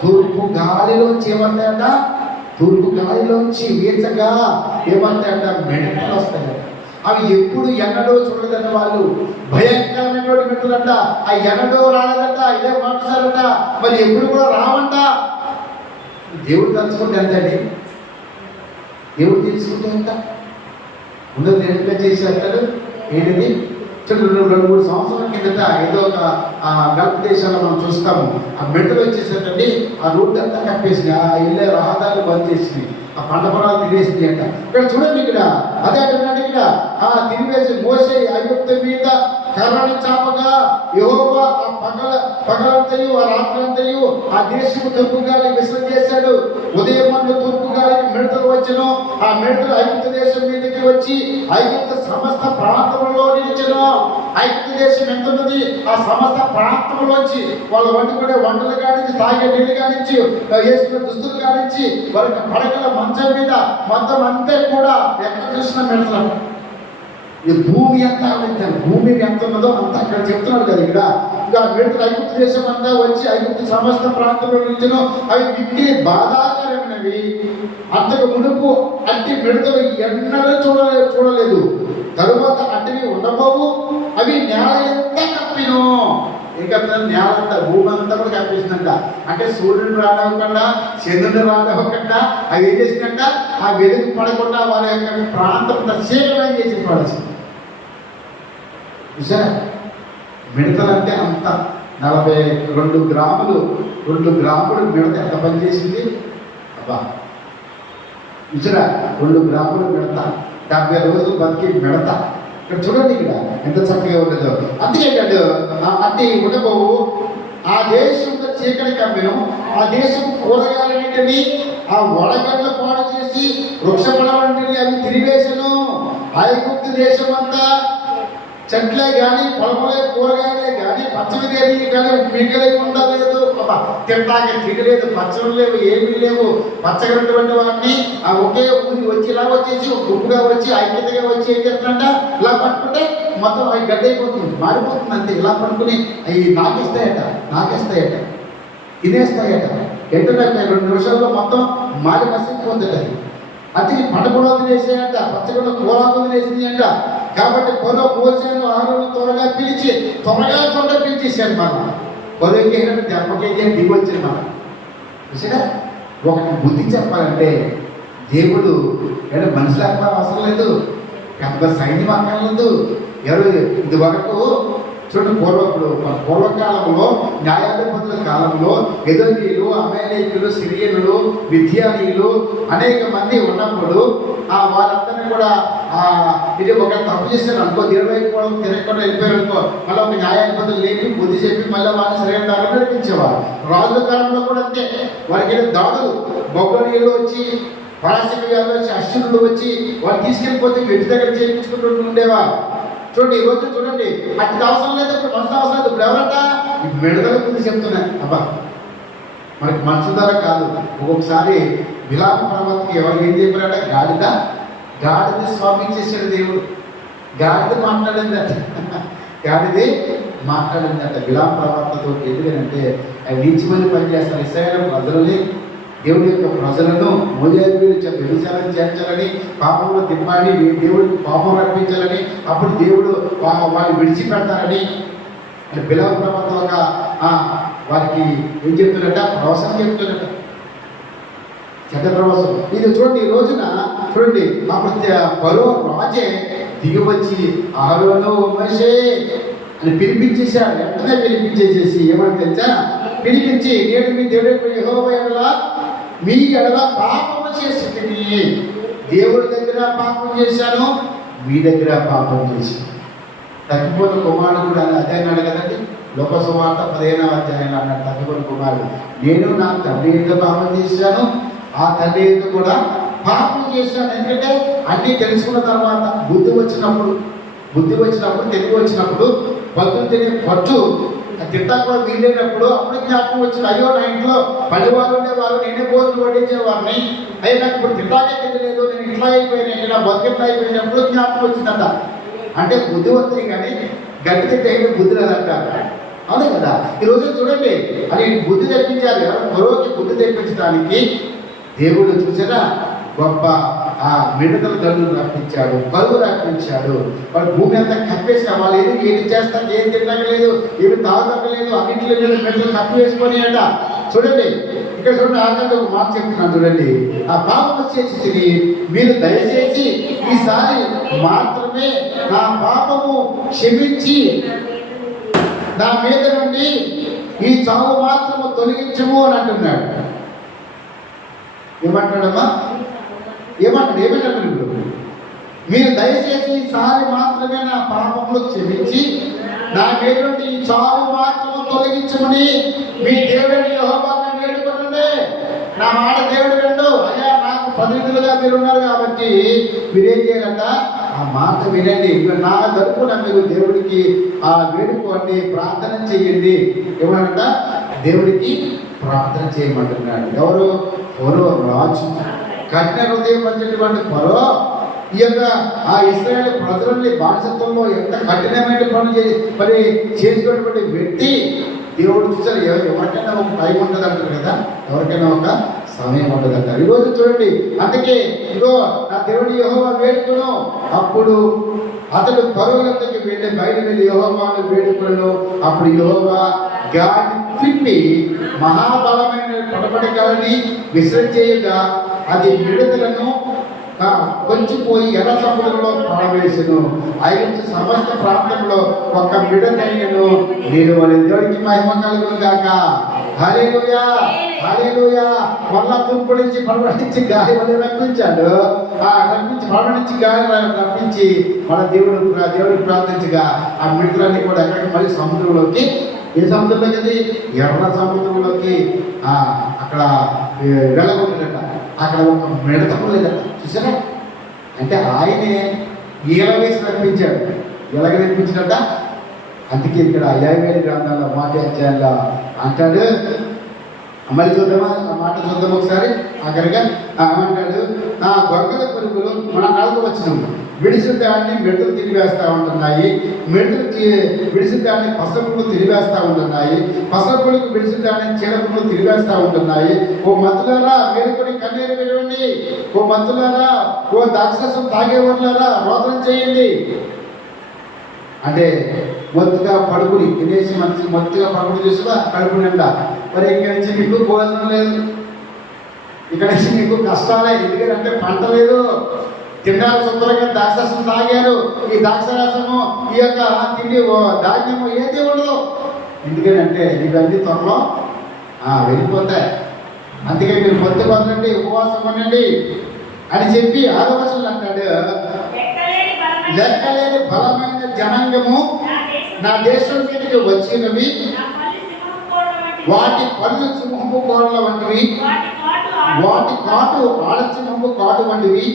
తూర్పు గాలిలోంచి ఏమొస్తాయంట? తూర్పు గాలిలోంచి వీచగా ఏమవుతాయంట? మెడలు వస్తాయంట. అవి ఎప్పుడు ఎన్నడో చూడదన్న వాళ్ళు భయంకరమైనటువంటి మెట్టులంట. ఆ ఎన్నడో రాలేదంట, ఇదే మాట్లాడారంట, మరి ఎప్పుడు కూడా రావంట. దేవుడు తలుచుకుంటే ఎంతండి, దేవుడు తెలుసుకుంటే ఎంత ముందు నేరుగా చేసి అంటారు. ఏంటిది? 2-3 సంవత్సరాల కిందట ఏదో ఒక గల్ఫ్ దేశాల్లో మనం చూస్తాము, ఆ మెట్టలు వచ్చేసరికి ఆ రోడ్డు అంతా కప్పేసి ఆ వెళ్ళే రహదారులు బంద్ చేసి ఆ పంట పొలాలు తినేసింది అంట. ఇక్కడ చూడండి, ఇక్కడ అదే అంటున్నాడు, ఇక్కడ తిరివేసి మోసే ఐగుప్తు మీద కర్రని చాపగా యెహోవా ఆ పగలంతయు ఆ రాత్రంతయు ఆ దేశము తూర్పు గాలి విసర్జన చేశాడు. ఉదయం మందు తూర్పు గాలికి మిడతలు వచ్చెను. ఆ మిడతలు ఐగుప్తు దేశం మీదకి వచ్చి ఐగుప్తు సమస్త ప్రాంతంలో నిలిచెను. ఐగుప్తు దేశం ఎంత ఉన్నది, ఆ సమస్త ప్రాంతంలోంచి వాళ్ళు వండుకునే వంటలు కానించి, తాగే నీళ్ళు కానించి, వేసుకునే దుస్తులు కానించి, వారికి పడకల మంచం మీద మొత్తం అంతే కూడా ఎక్కడ చూసిన మిడతలు. ఈ భూమి ఎంత భూమి ఎంత ఉన్నదో అంత అక్కడ చెప్తున్నాడు కదా. ఇక్కడ ఇంకా మిడతలు ఐగుప్తు దేశం అంతా వచ్చి ఐగుప్తు సమస్త ప్రాంతంలో నిలిచెను. అవి మిక్కిలి బాధాకరమైన కప్పినవి. అంతకు మునుపు అట్టి మిడతలు ఎన్నడూ చూడలేదు. తరువాత అట్టివి ఉండబోవు. అవి నేల ఎంత కప్పినో, ఇంకా నేల అంతా భూమి అంతా కూడా కప్పేసిందంట. అంటే సూర్యుడు రానివ్వకుండా, చంద్రుడు రానివ్వకుండా అవి ఏం చేసిందంట, ఆ వెలుగు పడకుండా వాళ్ళ యొక్క ప్రాంతం చీకటం చేసి పడాల్సింది. చూసారా, మిడతలంటే అంత 42 గ్రాములు 2 గ్రాములు మిడత ఎంత పనిచేసింది. అబ్బా చూసారా, 2 గ్రాములు మిడత, 70 రోజులు బతికి మిడత. ఇక్కడ చూడండి, ఇక్కడ ఎంత చక్కగా ఉండదో. అందుకేంటాడు, అట్టి ఉండబోవు. ఆ దేశంలో చీకటి కమ్మెను, ఆ దేశం కూరగాయలన్నింటినీ, ఆ వడగడ్ల పాడు చేసి వృక్షఫలన్నింటినీ అవి తిరివేసను. ఐగుప్తు దేశం అంతా చెట్లే కానీ, పొలములే, కూరగాయలే కానీ, పచ్చడి దేనికి కానీ మిగలికి ఉండలేదు. తింటాకే తినలేదు, పచ్చళ్ళు లేవు, ఏమీ లేవు. పచ్చగనటువంటి వాటిని ఆ ఒకే ఊరి వచ్చి ఇలా వచ్చేసి ఒక గుంపుగా వచ్చి ఐక్యతగా వచ్చి ఏం చేస్తుందంట, ఇలా పట్టుకుంటే మొత్తం అవి గడ్డ అయిపోతుంది, మారిపోతుంది. అంతే ఇలా పట్టుకుని అవి నాకేస్తాయట, తినేస్తాయట. ఏంటంటే 2 నిమిషాల్లో మొత్తం మారి మసిపోతుంది. అది అది పంట కూడా వదిలేసాయంట, పచ్చగొండ కూర వదిలేసింది అంట. కాబట్టి పొలం పోసాను, ఆరును త్వరగా పిలిచేసాడు. మన పొలంకి దెబ్బకి దిగి వచ్చింది. మనం చూసారా, ఒకటి బుద్ధి చెప్పాలంటే దేవుడు మనుషులు అక్కడ అవసరం లేదు, పెద్ద సైన్యం అక్కర్లేదు. ఇది వరకు చూడండి, పూర్వకాలంలో న్యాయాధిపతుల కాలంలో ఎదోనీయులు, అమేలేకులు, సిరియనులు, మిథ్యానీయులు అనేక మంది ఉన్నప్పుడు వాళ్ళందరినీ కూడా ఇది ఒక తప్పు చేశారు అనుకో, నిర్వహించుకోవడం తిరగకుండా వెళ్ళిపోయారు అనుకో, మళ్ళీ ఒక న్యాయాధిపతులు లేపి బుద్ధి చెప్పి మళ్ళీ వాళ్ళని సరైన దారిలో నడిపించేవారు. రాజుల కాలంలో కూడా అంతే. వారికి దాడులు, బొబ్బనీయులు వచ్చి, పరాశక వ్యాధులు వచ్చి, అశ్వనులు వచ్చి వాళ్ళు తీసుకెళ్ళిపోతే వెంటి దగ్గర చేయించుకుంటూ ఉండేవారు. చూడండి, ఈరోజు చూడండి, అట్టి అవసరం లేదు, ఇప్పుడు మనుషులు అవసరం లేదు. ఇప్పుడు ఎవరంట మిడతల గురించి చెప్తున్నాయి. అబ్బా, మనకి మనుషుల ద్వారా కాదు. ఒక్కొక్కసారి విలాప పర్వతకి ఎవరు ఏం చెప్పారట, గాడిద స్వామించేసాడు దేవుడు. గాడిద మాట్లాడిందట, విలాప పర్వతతో. ఎందుకంటే అవి నీచిమని పనిచేస్తారు. ఇశ్రాయేలు ప్రజలని, దేవుడి యొక్క ప్రజలను వ్యభిచారం చేయించాలని, పాపంలో తిప్పాలని, దేవుడికి పాపం రప్పించాలని, అప్పుడు దేవుడు వాళ్ళు విడిచిపెడతారని అంటే బిలాము ప్రవక్త ఒక వారికి ఏం చెప్తున్నట్ట, ప్రవచనం చెప్తున్నట్ట, చెడ్డ ప్రవచనం. ఇది చూడండి, ఈ రోజున చూడండి, అప్పుడు ఫరో రాజే దిగి వచ్చి ఆరోను మోషే అని పిలిపించేశాడు. వెంటనే పిలిపించేసేసి ఏమని తెలుసా, పిలిపించి నేను మీ దేవుడు యెహోవా మీ ఎడల పాపము చేసి, దేవుడి దగ్గర పాపం చేశాను, మీ దగ్గర పాపం చేశాను. తగ్గిపోయిన కుమారుడు కూడా అదే అన్నాడు కదండి, లోకసువార్త 15వ అధ్యాయంలో అన్నాడు. తగ్గిపోయిన కుమారుడు, నేను నా తండ్రి ఎందుకు పాపం చేశాను, ఆ తండ్రి ఎందుకు కూడా పాపం చేశాను. ఎందుకంటే అన్నీ తెలుసుకున్న తర్వాత బుద్ధి వచ్చినప్పుడు, తెలివి వచ్చినప్పుడు, భక్తులు తెలియ పట్టు తింటా కూడా వీలైనప్పుడు అప్పుడు జ్ఞాపకం వచ్చింది, అయ్యో నా ఇంట్లో 10 వాళ్ళు ఉండేవారు, నేనే భోజనం వడ్డించేవాడిని, అయ్యో నాకు ఇప్పుడు తింటాకే తెలియలేదు, నేను ఇట్లా అయిపోయినా, నా బతుకెట్లా అయిపోయినప్పుడు జ్ఞాపకం వచ్చిందంట. అంటే బుద్ధివంతుని కానీ గట్టి తింటే బుద్ధి లేదంటారు. అవును కదా. ఈరోజు చూడండి, అది బుద్ధి తెప్పించారు. మరోకి బుద్ధి తెప్పించడానికి దేవుడు చూసారా, గొప్ప మిడతల దండులు రప్పించాడు, కరువు రప్పించాడు. వాళ్ళు భూమి అంతా కప్పేసిన, వాళ్ళు ఏది చేస్తారు, ఏం తినలేదు, ఏమి తాగలేదు, అన్నింటిలో మిడతలు కప్పివేసుకొని అంట. చూడండి, ఇక్కడ చూడండి, ఆఖరి ఒక మాట చెప్తున్నాను చూడండి, ఆ పాపం చేసి మీరు దయచేసి ఈసారి మాత్రమే నా పాపము క్షమించి నా మీద నుండి ఈ చావు మాత్రము తొలగించము అని అంటున్నాడు. ఏమంటాడమ్మా, ఏమంటాడు ఇప్పుడు, మీరు దయచేసి ఈసారి మాత్రమే నా పాపములు క్షమించి నా మీద నుండి ఈ చావు మాత్రము తొలగించమని మీ దేవుడిని యెహోవాను వేడుకొనండి. నా మాట దేవుడు విండు. అయ్యా, నాకు ప్రతినిధులుగా మీరు ఉన్నారు కాబట్టి మీరేం చేయాలంట, ఆ మాట వినండి. నా తరపున మీరు దేవుడికి వేడుకోండి, ప్రార్థన చేయండి. ఏమనంట, దేవుడికి ప్రార్థన చేయమంటున్నాడు. ఎవరు? ఫరో రాజు. కఠిన హృదయం వచ్చినటువంటి ఫరో ఈ యొక్క ఇశ్రాయేలు ప్రజలని బానిసత్వంలో ఎంత కఠినమైన పని చేసినటువంటి వ్యక్తి దేవుడు చూసారు. ఎవరికైనా ఒక టైం ఉంటుంది అంటారు కదా, ఎవరికైనా ఒక సమయం ఉండదట. ఈరోజు చూడండి, అందుకే ఇగో నా దేవుడు యెహోవా వేడుకొను, అప్పుడు అతడు పరువులందరికి వెళ్ళి బయట వెళ్ళి యెహోవాను వేడుకొను. అప్పుడు యెహోవా గాలి తిప్పి మహాబలమైన పడబడికలని విసర్జేయగా అది మిడతలను కొంచెంపోయి ఎర్ర సముద్రంలో పడవేసెను. ఐగుప్తు సమస్త ప్రాంతంలో ఒక మిడతైనను నేను వాళ్ళ దేవుడికి మహిమ కలుగును గాక. హల్లెలూయా, హల్లెలూయా. మళ్ళా తూర్పు నుంచి పడవడించి గాలి వల్ల రప్పించాడు. రప్పించి పడవడించి గాలి రప్పించి మన దేవుడికి ప్రార్థించగా ఆ మిడతలన్నీ కూడా ఎక్కడికి మళ్ళీ సముద్రంలోకి, ఏ సముద్రంలోకి అది ఎర్ర సముద్రంలోకి అక్కడ వెళ్ళకూడదట. అక్కడ ఒక మిడత కూడా లేదట. చూసారా? అంటే ఆయనే ఈల వేసి రప్పించాడు. ఎలాగ రప్పించినట్ట? అందుకే ఇక్కడ 50 గ్రంథాల మాట అధ్యాయంలో అంటాడు. మళ్ళీ చూద్దామా ఆ మాట, చూద్దాం ఒకసారి. అక్కడిగా ఏమంటాడు, గొంగల పురుగులు మన నాలుగు వచ్చినాము విడిసిన దాన్ని మిడతలు తిరిగివేస్తూ ఉంటున్నాయి, మిడతలు విడిసిన దాన్ని పసపులు తిరిగివేస్తూ ఉంటున్నాయి, పసపులకు విడిసిన దాన్ని చీడపులు తిరిగివేస్తూ ఉంటున్నాయి. ఓ మత్తులారా మేలుకొని కన్నీరు విడవండి, ఓ మత్తులారా, ఓ దాక్షసం తాగేవాళ్ళారా రోదనం చేయండి. అంటే మొత్తుగా పడుకుని తినేసి మంచి మొత్తుగా పడుకుని చూసినా కడుపు నిండా. మరి ఇక్కడి నుంచి మీకు భోజనం లేదు, ఇక్కడి నుంచి మీకు కష్టాలే. ఎందుకంటే పంట లేదు, తిన్నారు శుభ్రంగా ద్రాక్షరసం తాగారు. ఈ ద్రాక్షరసము, ఈ యొక్క తిండి ధాన్యము ఏది ఉండదు. ఎందుకంటే ఇవన్నీ త్వరలో వెళ్ళిపోతాయి. అందుకే మీరు పొద్దు వదలండి, ఉపవాసం ఉండండి అని చెప్పి 6వ వచనంలో అంటాడు, లెక్కలేని బలమైన జనాంగము నా దేశం మీదకి వచ్చినవి, వాటి పళ్ళు సింహపు కోడల వంటివి, వాటి కాటు ఆడసింహపు కాటు వంటివి,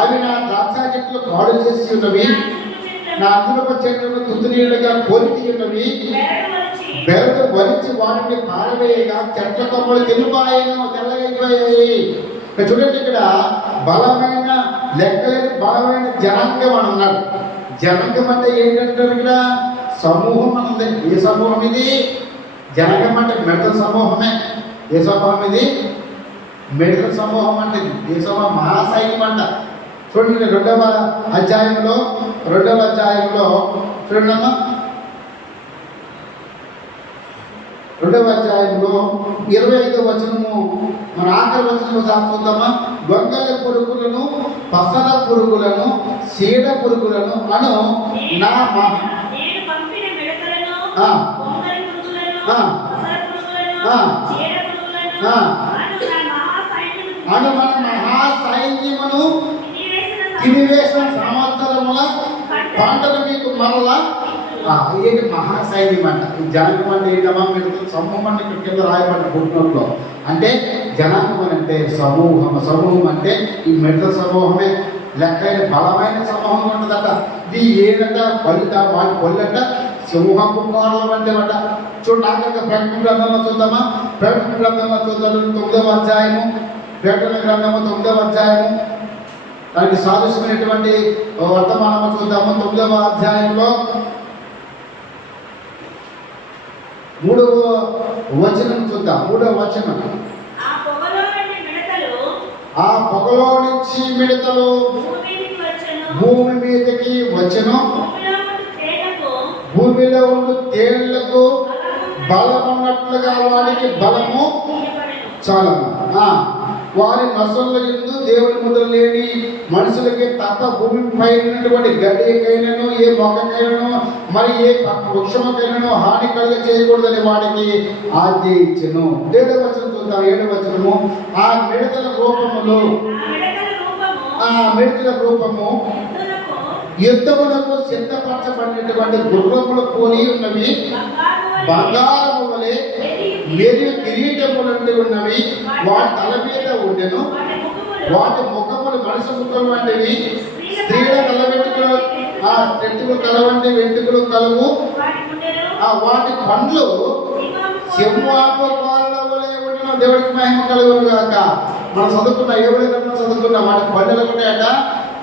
అవి నా ద్రాక్ష చెట్లు పాడు చేసి ఉన్నవి, నా అంజూరపు చెట్లను తుత్తునీళ్ళుగా కోరితి ఉన్నవి, బెరడు వలిచి వాటిని పారవేయగా చెట్ల కొమ్మలు తెలుపాయను, తెల్లగైపోయాయి. చూడండి, ఇక్కడ బలమైన లెక్కలేని బలమైన జనాంగం అని అన్నాడు. జనాంగం అంటే ఏంటంటారు? ఇక్కడ సమూహం అన్నది. ఏ సమూహం ఇది? జనాంగం అంటే మిడతల సమూహమే. ఏ సమూహం ఇది? మిడతల సమూహం అంటే ఏ సమూహం? మహాసైన్యం అంట. చూడండి, 2వ అధ్యాయంలో చూడండి అమ్మా, 2వ అధ్యాయంలో 25వ వచనము, మన ఆఖరి వచనము చూద్దామా. గొంగల పురుగులను, పసర పురుగులను, చీడ పురుగులను అను నా అను మన మహాసైన్యమును తినివేసిన సంవత్సరముల పంటలు మీకు మరలా. ఏంటి మహాసైన్యం అంట? ఈ జనాంగం అంటే ఏంటమ్మా? మీరు సమూహం అంటే ఇక్కడ కింద రాయబడిన పుట్టినట్లో అంటే జనాంగం అంటే సమూహం అంటే ఈ మిడతల సమూహమే. లెక్కైన బలమైన సమూహం ఉంటుందట. ఇది ఏంటంట? పళ్ళుట, వాటి పళ్ళంట సింహపు కోరలు వంటివట. చూడండి, ఆఖరిగా ప్రకటన గ్రంథంలో చూద్దామా. ప్రకటన గ్రంథంలో చూద్దాం, 9వ అధ్యాయము. ప్రకటన గ్రంథము 9వ అధ్యాయము, దానికి సాదృశ్యమైనటువంటి వర్తమానము చూద్దాము. 9వ అధ్యాయంలో 3వ వచనం చూద్దాం. 3వ వచనం, ఆ పొగలో నుంచి మిడతలు భూమి మీదకి వచ్చెను, భూమిలో ఉండు తేళ్లకు బలమున్నట్లుగా వాడికి బలము చాలము. వారి నొసళ్ళ యందు దేవుని ముద్ర లేని మనుషులకి తప్ప భూమిపై ఉన్నటువంటి గడ్డికైనను, ఏ మొక్కకైనను, మరి ఏ వృక్షమకైనను హాని కలుగ చేయకూడదని వాడికి ఆజ్ఞ ఇచ్చెను. 7వ వచనం చూద్దాం. 7వ వచనము, ఆ మిడతల రూపము యుద్ధములకు సిద్ధపరచబడినటువంటి గుర్రముల పోలి ఉన్నవి, బంగారము వలె మెరి కిరీటములంటి ఉన్నవి, వాటి తల మీద ఉండెను, వాటి ముఖములు మనిషి ముఖం వంటివి, స్త్రీల తల వెంట్రుకలు తల వంటి వెంట్రుకలు కలవు, వాటి పండ్లు సింహాపు కోరల వలె ఉండెను. దేవుడికి మహిమ కలుగును గాక. మనం చదువుకున్న చదువుకున్న వాటి పండ్లు ఉంటాయట,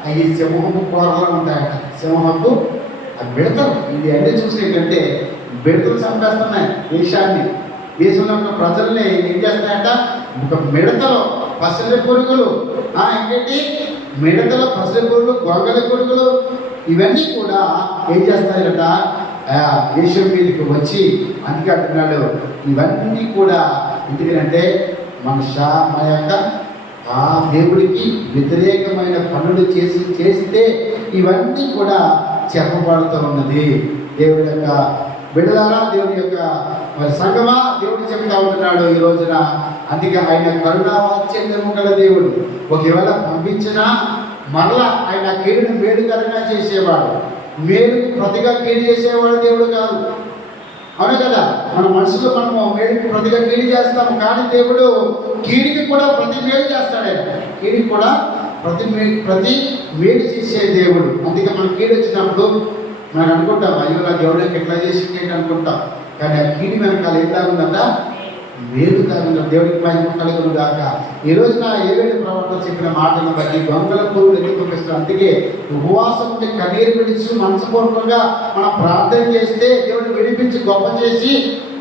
అవి సింహపు కోరలు ఉంటాయట. సింహపు మిడతలు. ఇది అన్నీ చూసి ఏంటంటే మిడతలు చంపేస్తున్నాయి దేశాన్ని. దేశంలో ఉన్న ప్రజల్ని ఏం చేస్తాయంట, ఒక మిడతలు, పసరి పురుగులు, ఇంకేంటి మిడతలు, పసరి పురుగులు, గొంగళి పురుగులు, ఇవన్నీ కూడా ఏం చేస్తాయట, దేశం మీదకి వచ్చి అందుకే అంటున్నాడు ఇవన్నీ కూడా ఎందుకంటే మన యొక్క ఆ దేవుడికి వ్యతిరేకమైన పనులు చేస్తే ఇవన్నీ కూడా చెప్పబడుతూ ఉన్నది. దేవుడి యొక్క బిడ్డలారా, దేవుడి యొక్క మరి సంగమా, దేవుడు చెప్తా ఉంటున్నాడు ఈ రోజున. అందుకే ఆయన కరుణా వాత్సల్యము గల దేవుడు. ఒకవేళ పంపించినా మరలా ఆయన కీడును మేలుకరంగా చేసేవాడు, మేలుకి ప్రతిగా కీడు చేసేవాడు దేవుడు కాదు. అవును కదా, మన మనసులో మనము మేలుకి ప్రతిగా కీడు చేస్తాము, కానీ దేవుడు కీడికి కూడా ప్రతి మేలు చేస్తాడు. ఆయన కీడికి కూడా ప్రతి మేలు చేసే దేవుడు. అందుకే మనం కీడు వచ్చినప్పుడు మనం అనుకుంటాం, అయ్యో నా దేవుడికి ఎట్లా చేసింది అనుకుంటాం, కానీ ఆ కీడి వెనకాల ఏం తాగుందట, మేలు తాగుందా. దేవుడికి మహిమ కలుగును గాక. ఈ రోజున ఏవేళ ప్రవర్తన చెప్పిన మాటలను బట్టి గొంగళ పురుగులు ఎందుకు పంపిస్తారు. అందుకే ఉపవాసం ఉంటే కన్నీరు విడిచి మనసుపూర్వకంగా మనం ప్రార్థన చేస్తే దేవుడిని విడిపించి గొప్ప చేసి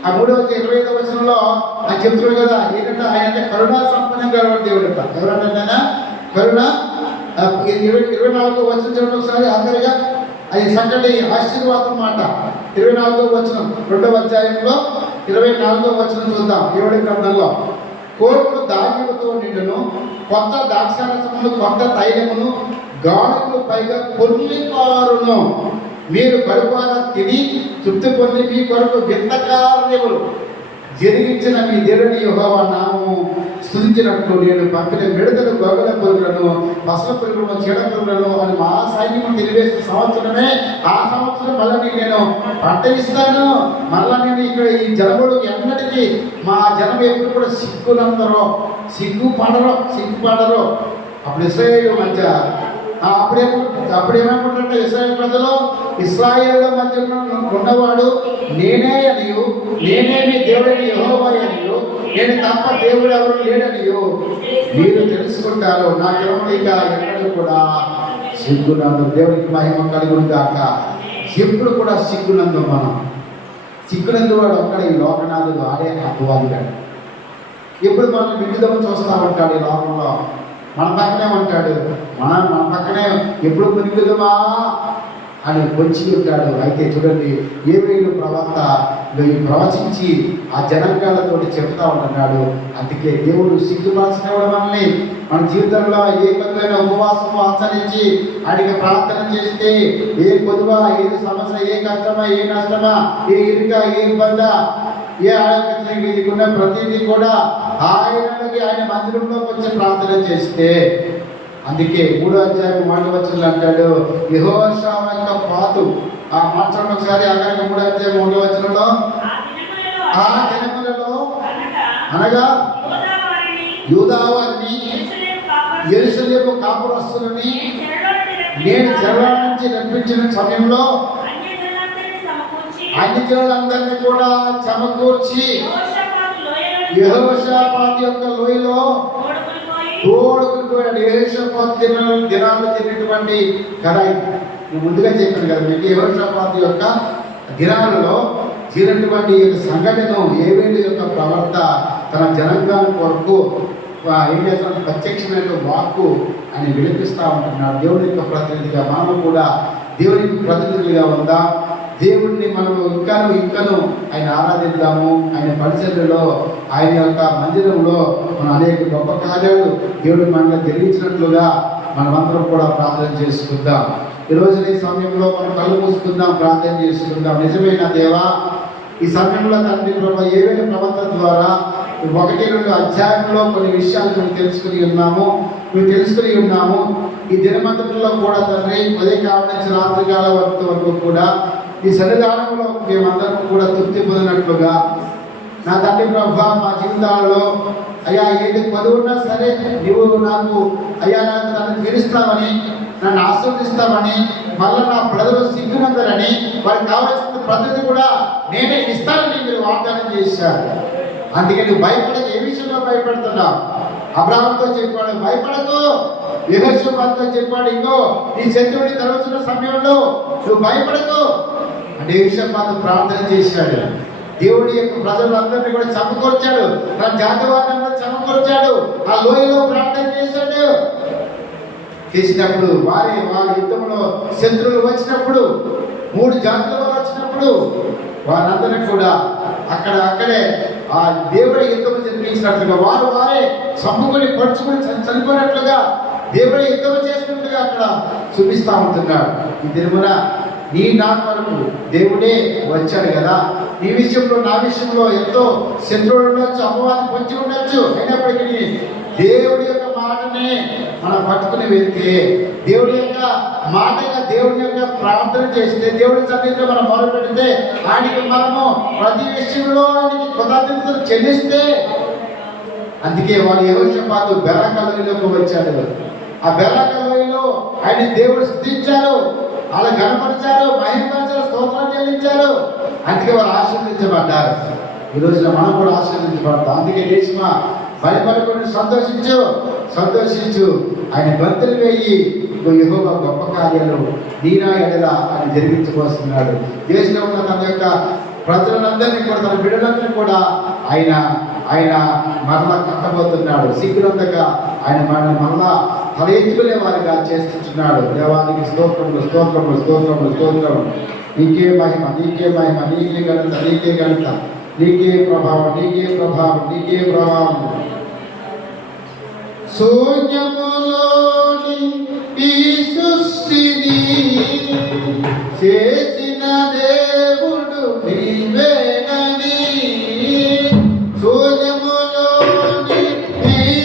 ఆ 3:25 వచనంలో ఆయన చెప్తున్నాడు కదా, ఏంటంటే ఆయన కరుణా సంపన్నం గలవాడు దేవుడు అంట. ఎవరంటే కరుణ 24 వచనం చూడండి ఒకసారి ఆఖరిగా. అది సంకటి ఆశీర్వాదం మాట. 24 వచనం 2వ అధ్యాయంలో 24వ వచనం చూద్దాం. 7 గ్రంథంలో కోట్లు ధాన్యముతో నిండును, కొత్త ద్రాక్షారసమును, కొత్త తైలమును, గానుగులు పైగా పొర్లిపారును. మీరు కడుపారా తిని తృప్తి పొంది మీ కొరకు వింతకార్యములు జరిగించిన మీ దేవుని యెహోవా నామము స్తుతించినట్లు నేను పంపిన మిడతలు, గొంగళి పురుగులను, పసల పురుగులను, చీడ పురుగులను అని మా సైన్యము తెలివేసిన సంవత్సరమే ఆ సంవత్సరం మళ్ళీ నేను పంట ఇస్తాను. మళ్ళా నేను ఇక్కడ ఈ జనముడు ఎన్నటికీ మా జనం ఎప్పుడు కూడా సిగ్గుపడరు. అప్పుడు ఇశ్రాయేలు మధ్య అప్పుడేమనుకుంటారంటే ఇశ్రాయేల్ ప్రజలు, ఇశ్రాయేళ్ల మధ్య ఉన్నవాడు నేనే అనియు, నేనే మీ దేవుడని యెహోవా అనియు, నేను తప్ప దేవుడు ఎవరు లేడనియు మీరు తెలుసుకుంటారు. నా జనములు ఇక ఎన్నడూ కూడా సిగ్గునందు. దేవుడికి మహిమ కలుగును గాక. ఎప్పుడు కూడా సిగ్గునందు. మనం సిగ్గునందు వాడు ఒక్కడ ఈ లోకనాథుడు ఆడే అపవాదిగాడు. ఎప్పుడు మనం విడుదల చూస్తూ ఉంటాడు ఈ లోకంలో. మన పక్కనే ఉంటాడు, మన పక్కనే ఎప్పుడు మునిగుదమా అని వచ్చి ఉంటాడు. అయితే చూడండి, ఏవేలు ప్రవక్త ప్రవచించి ఆ జనాంగాలతోటి చెప్తా ఉంటున్నాడు. అందుకే దేవుడు సిగ్గుపరచినవాడు మనల్ని. మన జీవితంలో ఏ కొద్దిగా ఉపవాసం ఆచరించి ఆయనకి ప్రార్థన చేస్తే ఏ కొద్దువా, ఏది సమస్య, ఏ కష్టమా, ఏ నష్టమా, ఏ ఇరుక, ఏ ఇబ్బంద, ఏ ఆలోచన ప్రతిదీ కూడా ఆయన మందిరంలోకి వచ్చి ప్రార్థన చేస్తే, అందుకే 3వ అధ్యాయం 1వ వచనంలో అంటాడు, యెహోషావ యొక్క పాతు. ఆ మాట్లాడిన ఒకసారి అక్కడ 3వ అధ్యాయం 1వ వచనంలో, ఆ దినములలో అనగా యూదావారిని, యెరూషలేము కాపురస్తులని నేను చెరలో నుంచి రప్పించిన సమయంలో అన్ని జనులందరినీ కూడా సమకూర్చి యెహోషాపాతు యొక్క లోయలో తోడుకుపోయాడు. యెహోషాపాతు దినాలు తిన్నటువంటి కథ నేను ముందుగా చెప్పాను కదా మీకు. యెహోషాపాతు యొక్క దినాలలో చేరినటువంటి సంఘటన ఏవేలు యొక్క ప్రవర్త తన జనాంగాల కొరకు ఏం చేస్తున్న ప్రత్యక్షమైన వాక్కు అని వినిపిస్తూ ఉంటున్నాడు. దేవుని యొక్క ప్రతినిధిగా మనము కూడా దేవునికి ప్రతినిధులుగా ఉందా, దేవుడిని మనము ఇంకను ఆయన ఆరాధిద్దాము. ఆయన పరిచర్యలో, ఆయన యొక్క మందిరంలో మనం అనేక గొప్ప కార్యాలు దేవుడి మనలో జరిగించినట్లుగా మనమందరం కూడా ప్రార్థన చేసుకుందాం. ఈరోజు ఈ సమయంలో మనం కళ్ళు మూసుకుందాం, ప్రార్థన చేసుకుందాం. నిజమైన దేవా, ఈ సమయంలో తండ్రి ప్రభు ఏవేళ ప్రవర్తన ద్వారా 1-2 అధ్యాయంలో కొన్ని విషయాలు మేము తెలుసుకుని ఉన్నాము. ఈ దినమంతటిలో కూడా తండ్రి ఉదయకాలం నుంచి రాత్రికాల వరకు కూడా ఈ సన్నిధానంలో మేమందరం కూడా తృప్తి పొందినట్లుగా నా తండ్రి ప్రభు మా జీవితాలలో అయ్యా ఏది పదువున్నా సరే నువ్వు నాకు అయ్యా నాకు నన్ను తీరుస్తావని, నన్ను ఆశీర్వదిస్తామని, మళ్ళీ నా ప్రజలు సిగ్గునందరని, వారికి కావాల్సిన ప్రతిదీ కూడా నేనే ఇస్తానని మీరు వాగ్దానం చేశారు. అందుకే నువ్వు భయపడకు. ఏ విషయంలో భయపడుతున్నావు? అబ్రాహాముతో చెప్పాడు భయపడకు. యెహోషాపాతుతో చెప్పాడు ఇంకో నీ శత్రువుని తరుముతున్న సమయంలో నువ్వు భయపడకు అంటే యెహోషాపాతు ప్రార్థన చేశాడు. దేవుడి యొక్క ప్రజలందరినీ కూడా సమకూర్చాడు. తన జాతి వారిని సమకూర్చాడు. ఆ లోయలో ప్రార్థన చేశాడు. చేసినప్పుడు వారి యుద్ధంలో శత్రువులు వచ్చినప్పుడు, 3 జాతుల వారు వచ్చినప్పుడు వారందరినీ కూడా అక్కడే ఆ దేవుడి యుద్ధం జరిపించినట్లుగా వారే చంపుకొని పడుచుకొని చనిపోయినట్లుగా దేవుడి యుద్ధం చేసినట్లుగా అక్కడ చూపిస్తూ ఉంటున్నాడు. ఈ దినమున నీ నా కొరకు దేవుడే వచ్చాడు కదా. నీ విషయంలో నా విషయంలో ఎంతో శత్రువులు ఉండొచ్చు, అపవాదం పొంచి ఉండొచ్చు. అయినప్పటికీ దేవుడి యొక్క మాటనే మనం పట్టుకుని వెళ్తే, దేవుడి యొక్క మాటగా దేవుడి యొక్క ప్రార్థన చేస్తే, దేవుడి సన్నిధిలో మనం మొదలు పెడితే, ఆయనకి మనము ప్రతి విషయంలో ఆయనకి కృతజ్ఞతలు చెల్లిస్తే, అందుకే వాళ్ళు యెహోషాపాతు బెరాక లోయలోకి వచ్చాడు. ఆ బెరాక లోయలో ఆయన దేవుడు స్తుతించారు, అలా గణపరిచారు, మహిమపరిచారు, స్తోత్రం చెల్లించారు. అందుకే వారు ఆశీర్వదించబడ్డారు. ఈ రోజున మనం కూడా ఆశీర్వదించబడతాం. అందుకే దేశమా భయపడకుండా సంతోషించు ఆయన గంతులు వేయి, యెహోవా గొప్ప కార్యాలు నీనా ఎడల ఆయన జరిగించబోతున్నాడు. దేశంలో ఉన్న తన యొక్క ప్రజలందరినీ కూడా, తన బిడ్డలందరినీ కూడా ఆయన మరలా కట్టబోతున్నాడు. సిగ్గులందగా ఆయన మరలా తల ఎత్తుకునే వారిగా చేస్తున్నాడు. దేవానికి స్తోత్రములు స్తోత్రములు స్తోత్రములు స్తోత్రము. నీకే మహిమ, నీకే మహిమ, నీకే ఘనత, నీకే ఘనత, నీకే ప్రభావం, నీకే ప్రభావం, నీకే ప్రభావం. శూన్యములో